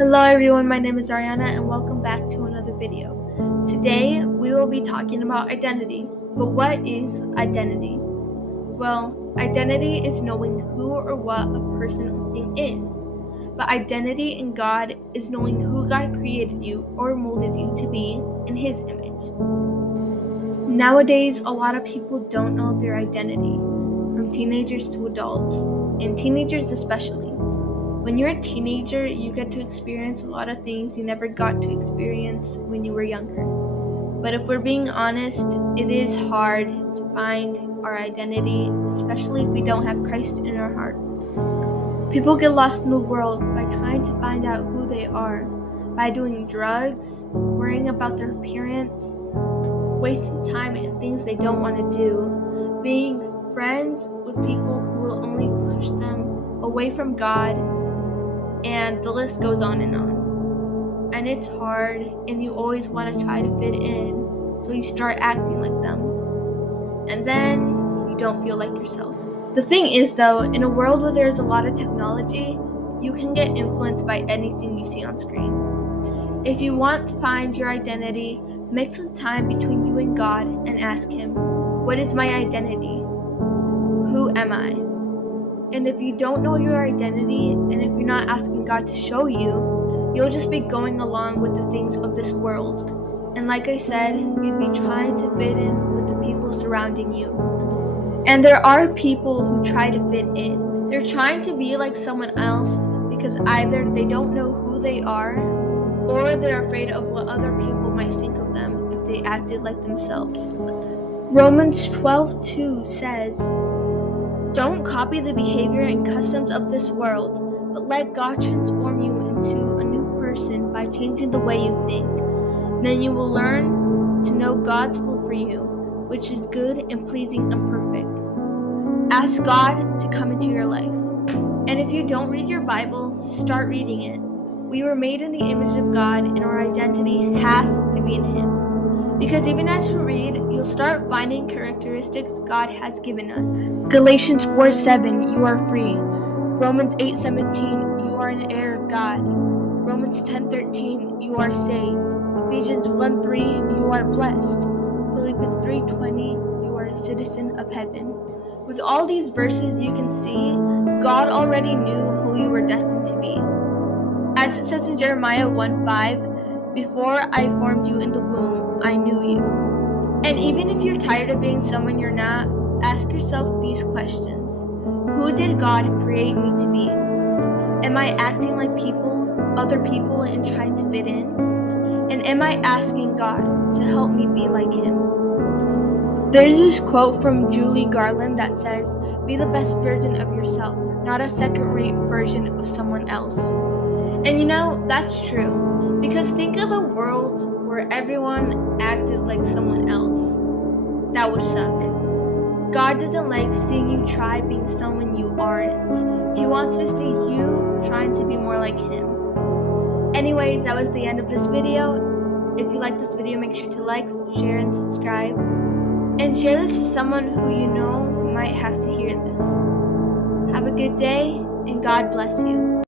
Hello everyone, my name is Ariana and welcome back to another video. Today we will be talking about identity. But what is identity? Well, identity is knowing who or what a person or thing is. But identity in God is knowing who God created you or molded you to be in His image. Nowadays, a lot of people don't know their identity, from teenagers to adults, and teenagers especially. When you're a teenager, you get to experience a lot of things you never got to experience when you were younger. But if we're being honest, it is hard to find our identity, especially if we don't have Christ in our hearts. People get lost in the world by trying to find out who they are, by doing drugs, worrying about their appearance, wasting time in things they don't want to do, being friends with people who will only push them away from God, and the list goes on. And it's hard, and you always want to try to fit in, so you start acting like them. And then you don't feel like yourself. The thing is though, in a world where there's a lot of technology, you can get influenced by anything you see on screen. If you want to find your identity, make some time between you and God and ask Him, what is my identity? Who am I? And if you don't know your identity, and if you're not asking God to show you, you'll just be going along with the things of this world. And like I said, you'd be trying to fit in with the people surrounding you. And there are people who try to fit in. They're trying to be like someone else because either they don't know who they are, or they're afraid of what other people might think of them if they acted like themselves. Romans 12:2 says, "Don't copy the behavior and customs of this world, but let God transform you into a new person by changing the way you think. Then you will learn to know God's will for you, which is good and pleasing and perfect." Ask God to come into your life. And if you don't read your Bible, start reading it. We were made in the image of God, and our identity has to be in Him. Because even as you read, you'll start finding characteristics God has given us. Galatians 4:7, you are free. Romans 8:17, you are an heir of God. Romans 10:13, you are saved. Ephesians 1:3, you are blessed. Philippians 3:20, you are a citizen of heaven. With all these verses, you can see God already knew who you were destined to be. As it says in Jeremiah 1:5, before I formed you in the womb, I knew you. And even if you're tired of being someone you're not, ask yourself these questions. Who did God create me to be? Am I acting like other people, and trying to fit in? And am I asking God to help me be like Him? There's this quote from Julie Garland that says, "Be the best version of yourself, not a second-rate version of someone else." And that's true. Because think of a world where everyone acted like someone else. That would suck. God doesn't like seeing you try being someone you aren't. He wants to see you trying to be more like Him. Anyways, that was the end of this video. If you like this video, make sure to like, share, and subscribe. And share this to someone who you know might have to hear this. Have a good day, and God bless you.